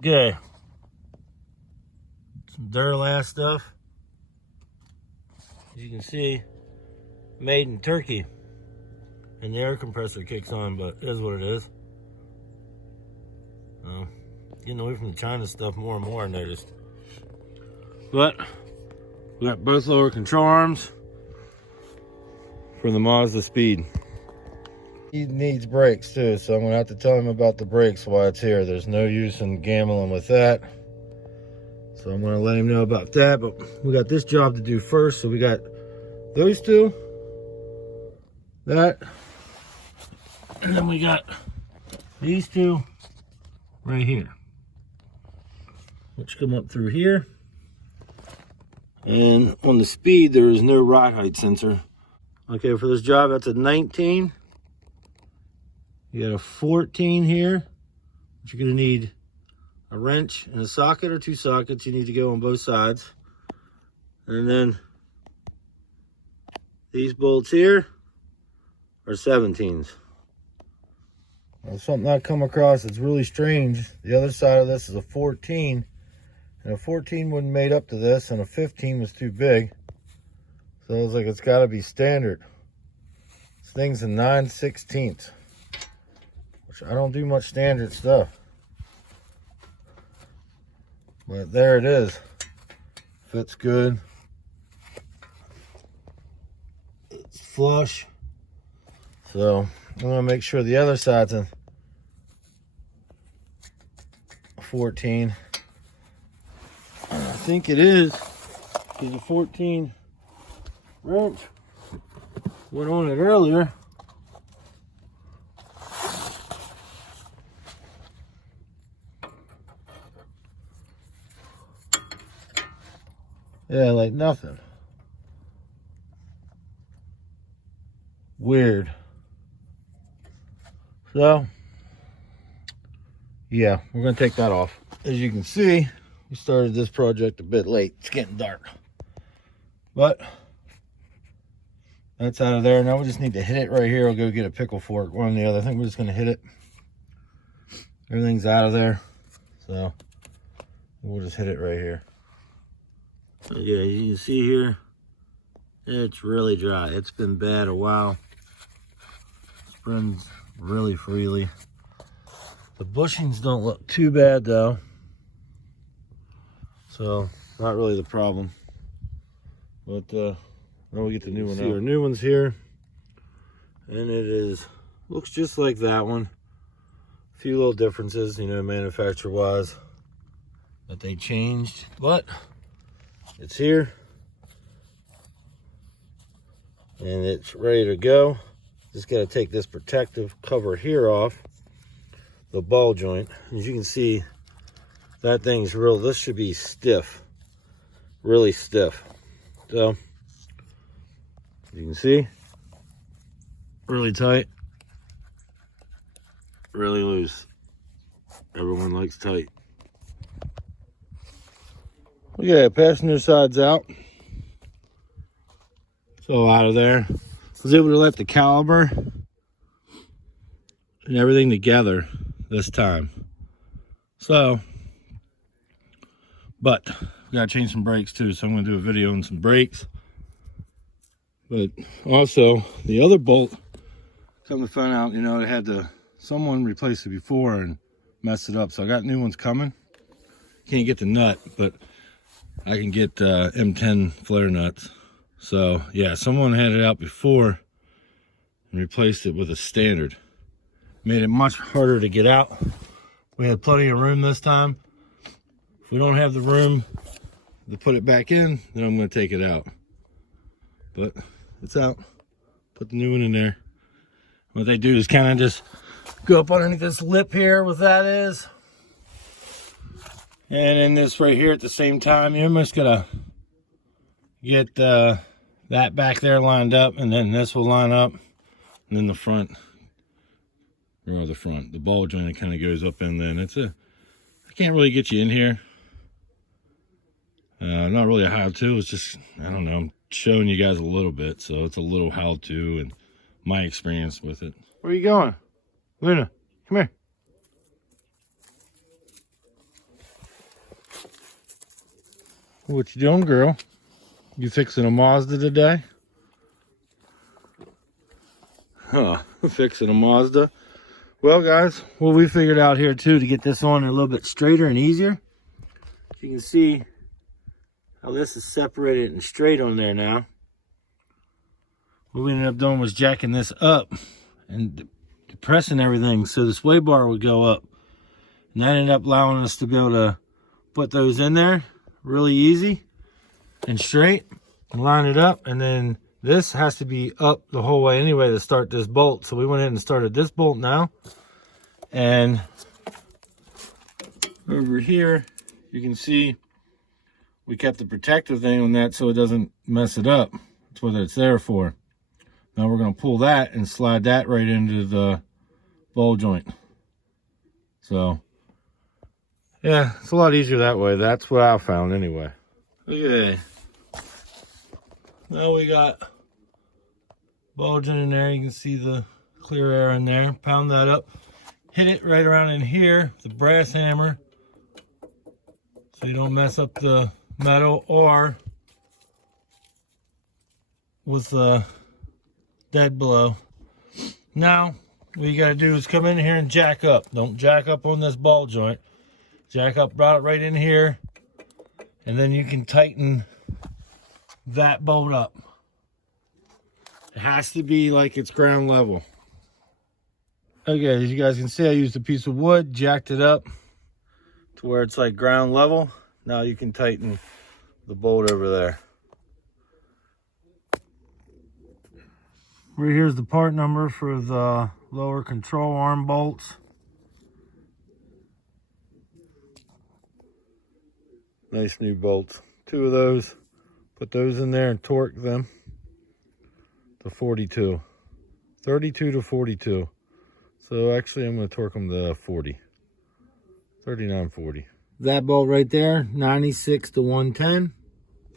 Okay, some Duralast stuff. As you can see, made in Turkey. And the air compressor kicks on, but it is what it is. Getting away from the China stuff more and more, I noticed. But we got both lower control arms for the Mazda Speed. He needs brakes too, so I'm gonna have to tell him about the brakes while it's here. There's no use in gambling with that. So I'm gonna let him know about that, but we got this job to do first. So we got those two, that, and then we got these two right here, which come up through here. And on the Speed, there is no ride height sensor. Okay, for this job, that's a 19. You got a 14 here, but you're gonna need a wrench and a socket or two sockets. You need to go on both sides. And then these bolts here are 17s. Now, something I come across that's really strange. The other side of this is a 14, and a 14 wasn't made up to this, and a 15 was too big. So I was like, it's gotta be standard. This thing's a 9/16, which I don't do much standard stuff. But there it is. Fits good. It's flush. So I'm gonna make sure the other side's a 14. I think it is, because the 14 wrench went on it earlier. Yeah, like nothing. Weird. So, yeah, we're gonna take that off. As you can see, we started this project a bit late. It's getting dark. But that's out of there. Now we just need to hit it right here. I'll go get a pickle fork, one or the other. I think we're just gonna hit it. Everything's out of there. So we'll just hit it right here. Yeah, you can see here, it's really dry. It's been bad a while. It runs really freely. The bushings don't look too bad though, so not really the problem. But now we get the new one out. Our new one's here, and it looks just like that one. A few little differences, you know, manufacturer wise, that they changed, but it's here and it's ready to go. Just got to take this protective cover here off the ball joint. As you can see, that thing's real. This should be stiff, really stiff. So you can see, really tight, really loose. Everyone likes tight. Okay, passenger side's out. So out of there. I was able to let the caliber and everything together this time. So, but we gotta change some brakes too, so I'm gonna do a video on some brakes. But also the other bolt, come to find out, you know, it had someone replaced it before and messed it up. So I got new ones coming. Can't get the nut, but I can get M10 flare nuts. So yeah, someone had it out before and replaced it with a standard. Made it much harder to get out. We had plenty of room this time. If we don't have the room to put it back in, then I'm gonna take it out. But it's out. Put the new one in there. What they do is kind of just go up underneath this lip here, what that is. And in this right here at the same time, you're almost gonna get that back there lined up, and then this will line up, and then the front, or the ball joint kind of goes up in there. And I can't really get you in here. Not really a how-to, it's just, I don't know, I'm showing you guys a little bit, so it's a little how-to and my experience with it. Where are you going? Luna, come here. What you doing, girl? You fixing a Mazda today? Huh, fixing a Mazda. Well, guys, what we figured out here too to get this on a little bit straighter and easier. You can see how this is separated and straight on there now. What we ended up doing was jacking this up and depressing everything so the sway bar would go up. And that ended up allowing us to be able to put those in there really easy and straight and line it up. And then this has to be up the whole way anyway to start this bolt. So we went in and started this bolt now. And over here, you can see we kept the protective thing on that so it doesn't mess it up. That's what it's there for. Now we're going to pull that and slide that right into the ball joint. So yeah, it's a lot easier that way. That's what I found anyway. Okay. Now we got ball joint in there. You can see the clear air in there. Pound that up. Hit it right around in here with the brass hammer so you don't mess up the metal or with the dead blow. Now, what you got to do is come in here and jack up. Don't jack up on this ball joint. Jack up right in here, and then you can tighten that bolt up. It has to be like it's ground level. Okay, as you guys can see, I used a piece of wood, jacked it up to where it's like ground level. Now you can tighten the bolt over there. Right here's the part number for the lower control arm bolts. Nice new bolts. 2 of those. Put those in there and torque them to 42. 32 to 42. So actually I'm going to torque them to 40. 39.40. That bolt right there, 96 to 110.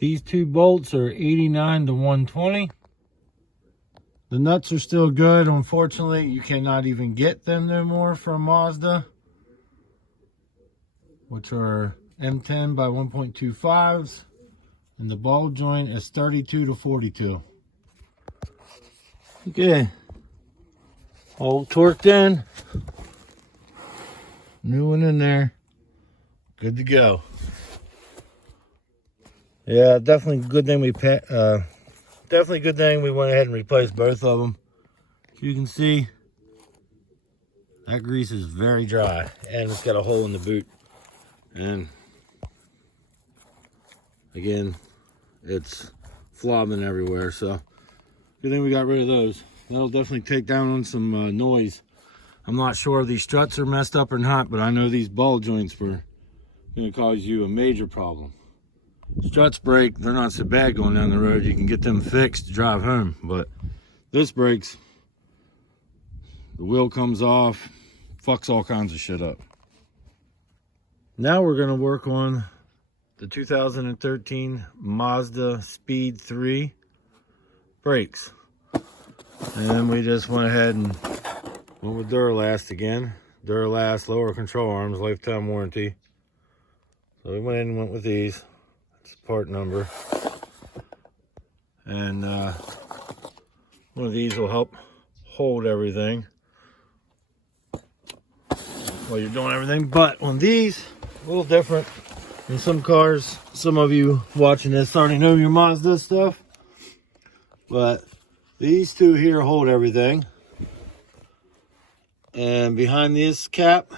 These 2 bolts are 89 to 120. The nuts are still good. Unfortunately, you cannot even get them no more from Mazda, which are M10 by 1.25s, and the ball joint is 32 to 42. Okay, all torqued in, new one in there, good to go. Yeah, definitely good thing we went ahead and replaced both of them. You can see that grease is very dry, and it's got a hole in the boot. And again, it's flobbing everywhere, so good thing we got rid of those. That'll definitely take down on some noise. I'm not sure if these struts are messed up or not, but I know these ball joints were going to cause you a major problem. Struts break, they're not so bad going down the road. You can get them fixed to drive home, but this breaks, the wheel comes off, fucks all kinds of shit up. Now we're going to work on the 2013 Mazda Speed3 brakes. And we just went ahead and went with Duralast again. Duralast lower control arms, lifetime warranty. So we went in and went with these. That's the part number. And one of these will help hold everything while you're doing everything. But on these, a little different. In some cars, some of you watching this already know your Mazda stuff, but these 2 here hold everything. And behind this cap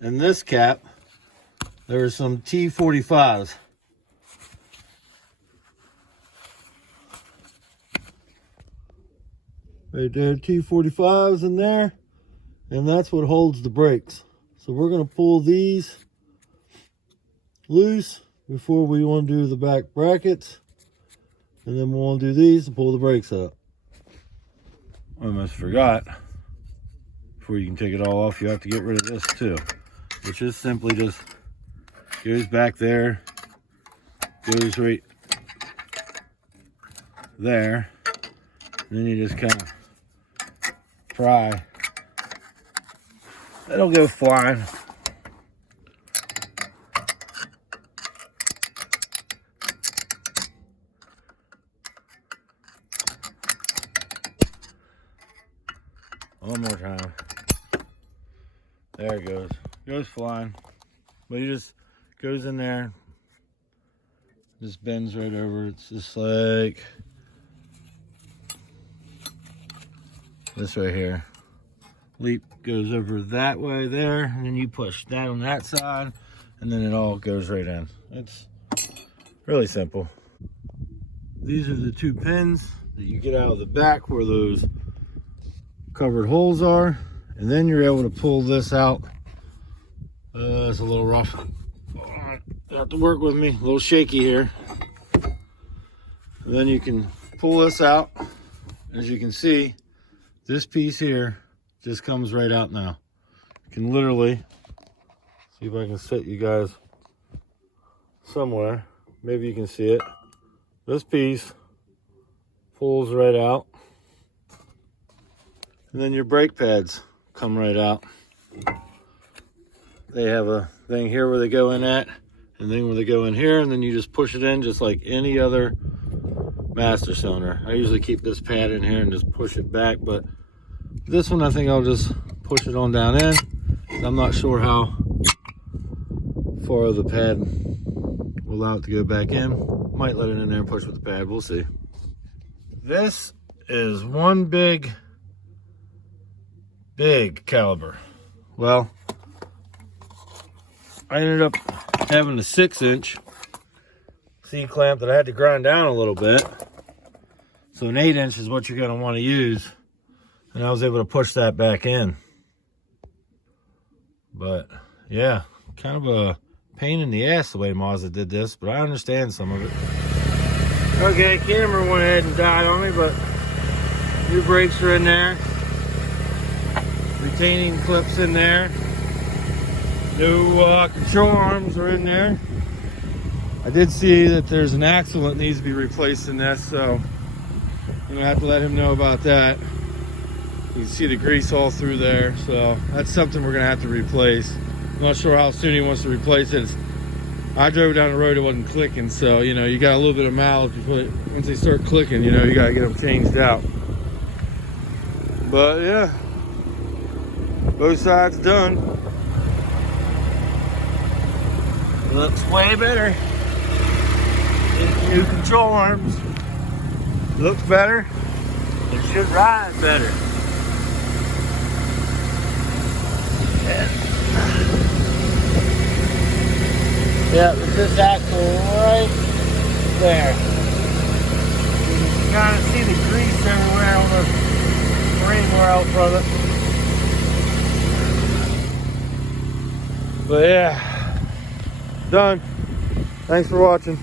and this cap, there are some T45s. Right there, T45s in there, and that's what holds the brakes. So we're going to pull these loose before we want to do the back brackets, and then we'll want to do these to pull the brakes up. I almost forgot, before you can take it all off, you have to get rid of this too, which is simply just goes back there, goes right there, and then you just kind of pry. It'll go flying. One more time. There it goes. Goes flying. But he just goes in there. Just bends right over. It's just like this right here. Leap goes over that way there, and then you push that on that side, and then it all goes right in. It's really simple. These are the 2 pins that you get out of the back where those covered holes are, and then you're able to pull this out. It's a little rough. You have to work with me, a little shaky here. And then you can pull this out. As you can see, this piece here just comes right out now. You can literally, see if I can set you guys somewhere. Maybe you can see it. This piece pulls right out. And then your brake pads come right out. They have a thing here where they go in at, and then where they go in here, and then you just push it in just like any other master cylinder. I usually keep this pad in here and just push it back, but this one I think I'll just push it on down in. I'm not sure how far the pad will allow it to go back in. Might let it in there and push with the pad, we'll see. This is one big caliber. Well, I ended up having a 6-inch C-clamp that I had to grind down a little bit. So an 8-inch is what you're going to want to use. And I was able to push that back in. But yeah, kind of a pain in the ass the way Mazda did this, but I understand some of it. Okay, camera went ahead and died on me, but new brakes are in there. Retaining clips in there. New control arms are in there. I did see that there's an axle that needs to be replaced in this, so I'm gonna have to let him know about that. You can see the grease all through there, so that's something we're gonna have to replace. I'm not sure how soon he wants to replace it. I drove down the road, it wasn't clicking, so you know, you got a little bit of mileage before once they start clicking, you know, you gotta get them changed out. But yeah, both sides done. Looks way better. New control arms. Looks better. It should ride better. Yeah, with this axle right there. You can kind of see the grease everywhere on the ring rail from it. But yeah, done. Thanks for watching.